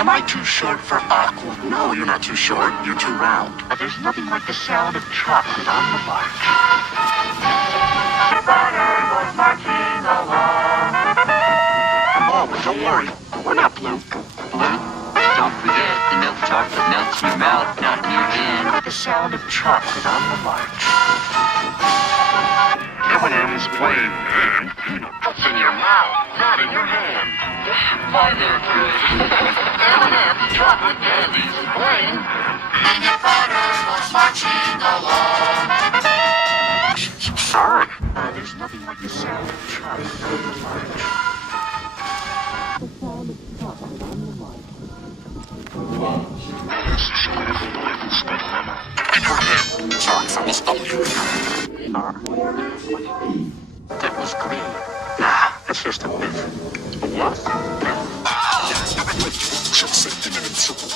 Am I too short for aqua? No, you're not too short. You're too round. But there's nothing like the sound of chocolate on the march. Marching along. Oh, but don't worry. We're not blue. Blue? Don't forget, the milk chocolate melts in your mouth, not in your hand. The sound of chocolate on the march. M&M's plain and peanuts in your mouth, not in your hand. Why, they're good. M&M's chocolate candies, plain and peanut butter was marching along. Sorry. There's nothing like the sound of chocolate on the march. The sound of chocolate on the march. In your hand. So stole you. That was green. Nah, that's just a myth. A what?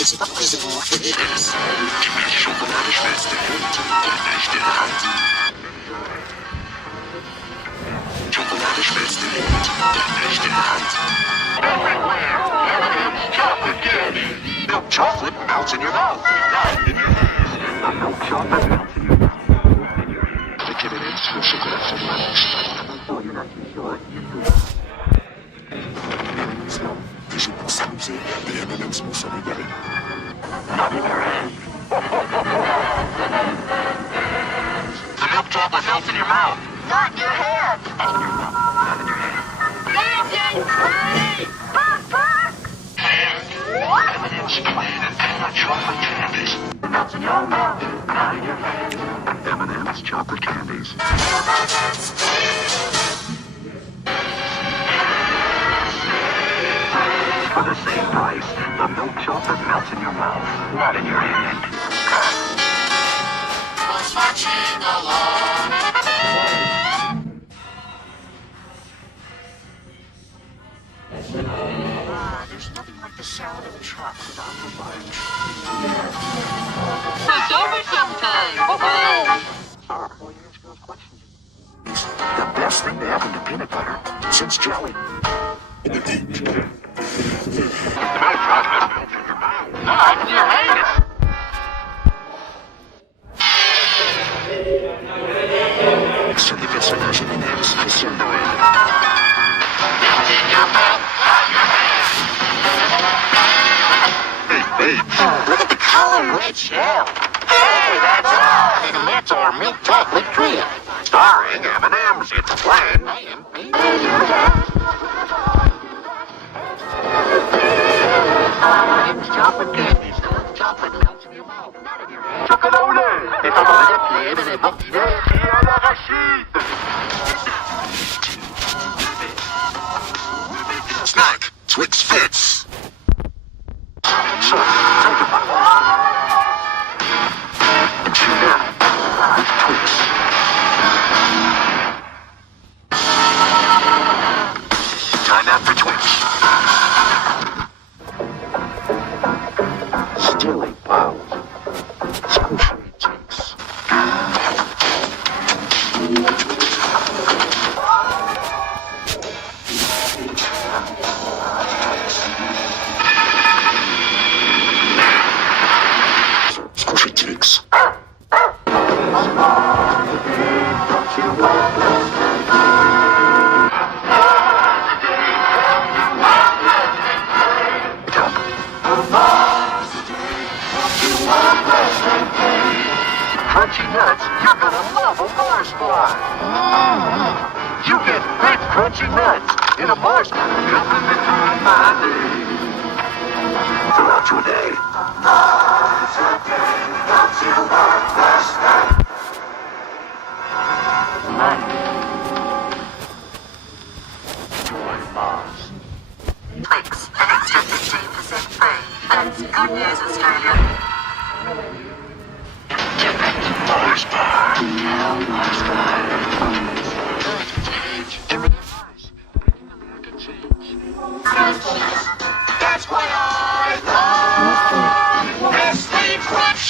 Ist abgesucht. Die Schokolade schmilzt der Hund, der nicht den Hand. Schokolade schmilzt der Hund, der nicht den Hand. Everywhere, M&M's chocolate candy. Milk chocolate melts in your mouth, not in your hand. Milk chocolate melts in your mouth. The M&M's for chocolate from lunch. Oh, you're not too sure. The M&M's muss er wieder. Not in your hand. The milk chocolate melts in your mouth. Not in your hand. Not in your mouth. Not in your hand. M&M's plain and peanut chocolate candies. Melts in your mouth. Not in your hand. M&M's chocolate candies. For the same price, the milk chocolate melts in your mouth, not in your hand. Was marching along. There's nothing like the sound of chocolate on the march. It's over sometime. The best thing to happen to peanut butter since jelly. Not in your hand. So you get some nice M&M's for Cinderella. Not in your mouth, not in your hand. Hey, look at the color, red shell. Hey, that's all. And that's our milk chocolate trio. Starring M&M's, it's plain and peanut. M&M's chocolate candies, chocolate melts in your mouth, not in your hand. Chocolate! Et on va l'appeler M&M Martinet et à l'arachide! Snack, Twix Fits! So, think about it. And chew down with Twix. Time out for Twix. Stealing pounds. Squishy Twix. Squishy Twix. Crunchy nuts, you're gonna love a Mars bar. You get big crunchy nuts in a Mars bar. Throughout your day. Mars a day, don't you want this day? Joy Mars. Twix, an extra 15% free. That's good news, Australia. Mars bar. Mars bar. That's why I love Nestle Crunch.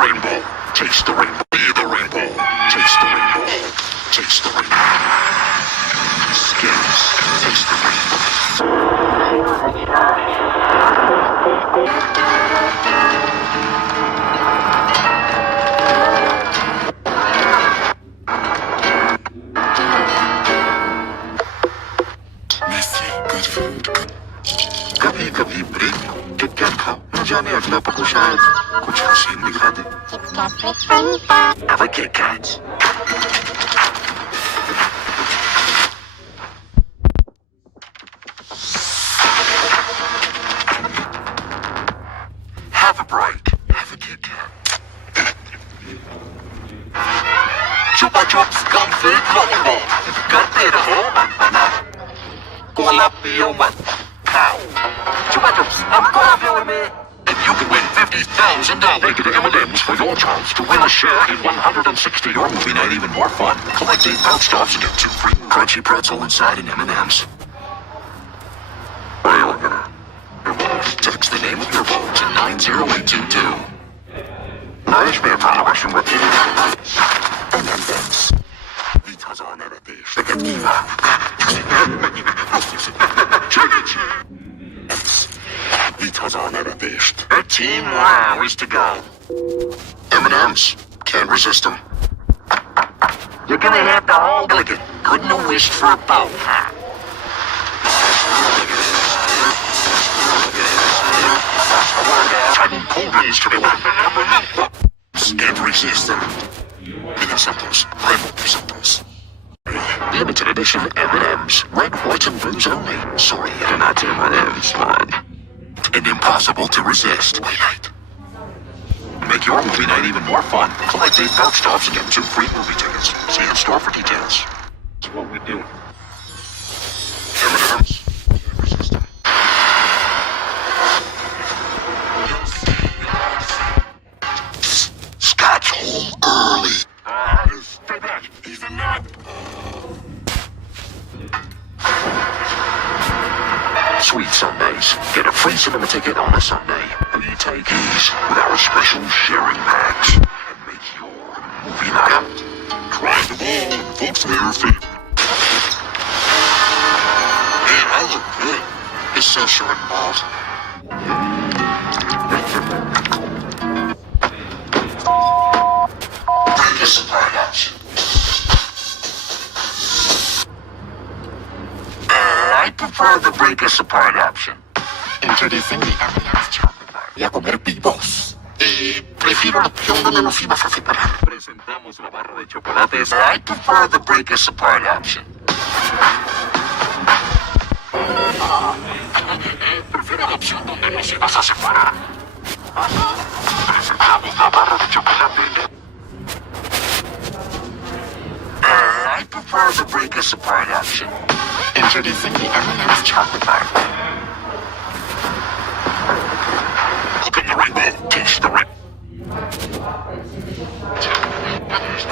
rainbow. Taste the rainbow. Be the rainbow. Taste the rainbow. Taste the rainbow. Skims. Taste the rainbow. Good food, good. कभी कभी break Kit Kat खाओ न जाने अगला पको शायद कुछ हसीन दिखा दे Have a Kit Kat. Have a break. Have a Kit Kat. Chupa Chups Comfy Combo. Comfy to home. Colapio man. Cow. Chupa Chups, I'm Colapio with me. And you can win $50,000 regular M&Ms for your chance to win a share in 160. Your movie night even more fun. Collect 8 pouch stops and get 2 free crunchy pretzel inside an M&Ms. Your text the name of your vote to 90822. Nightmare Television with M&Ms. Because on it is the Gativa. Because on it is. A team wow is to go. M&Ms. Can't resist them. You're gonna have to hold like it. Couldn't have wished for a boat, huh? Cold rays to the can't resist them. Minnesotans, Minnesotans. Limited edition M&Ms. Red, white, and blues only. Sorry, they're not M&Ms, man. And impossible to resist. Wait. Make your movie night even more fun. Collect 8 pouch stops and get 2 free movie tickets. See you in store for details. That's what we do. M&Ms. Can't resist them. Scott's home early. Stay back. He's a nut. Sweet Sundays. Get a free cinema ticket on a Sunday. And you take these with our special sharing packs. And make your movie night. Try them all and vote for your favorite. Man, I look good. It's so short and bald. Supply option. I prefer the break a support option. Introducing the M&M's chocolate bar. Voy a comer pibos. Prefiero la opción donde nos ibas a separar. Presentamos la barra de chocolates. I prefer the break a support option. Prefiero la opción donde nos ibas a separar. Presentamos la barra de chocolate. I prefer the break a support option. Introducing the M&M's chocolate bar. Open the rainbow. Taste the rainbow.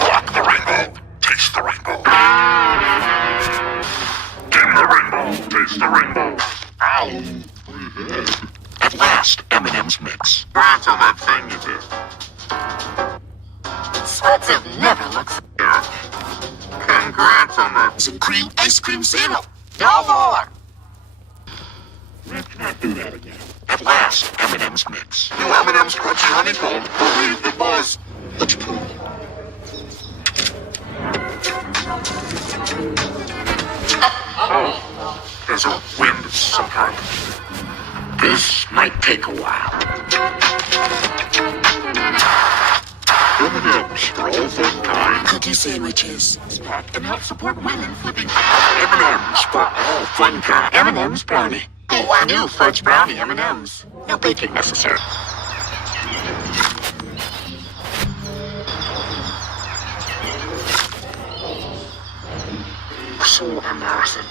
Lock the rainbow. Taste the rainbow. Dim the rainbow. Taste the rainbow. Ow. At last, M&M's mix. Congrats on that thing you did. Sweats have never looked so good. Congrats on that. Some cream ice cream syrup. No more. Let's not do that again. At last, M&M's mix. New M&M's crunchy honeycomb. Believe the buzz. Let's prove. There's a wind of some kind. This might take a while. M&M's for all fun kind. Cookie sandwiches. Pack and help support women flipping. M&M's for all fun kind. M&M's brownie. Oh, new fudge brownie M&M's. No baking necessary. So embarrassing.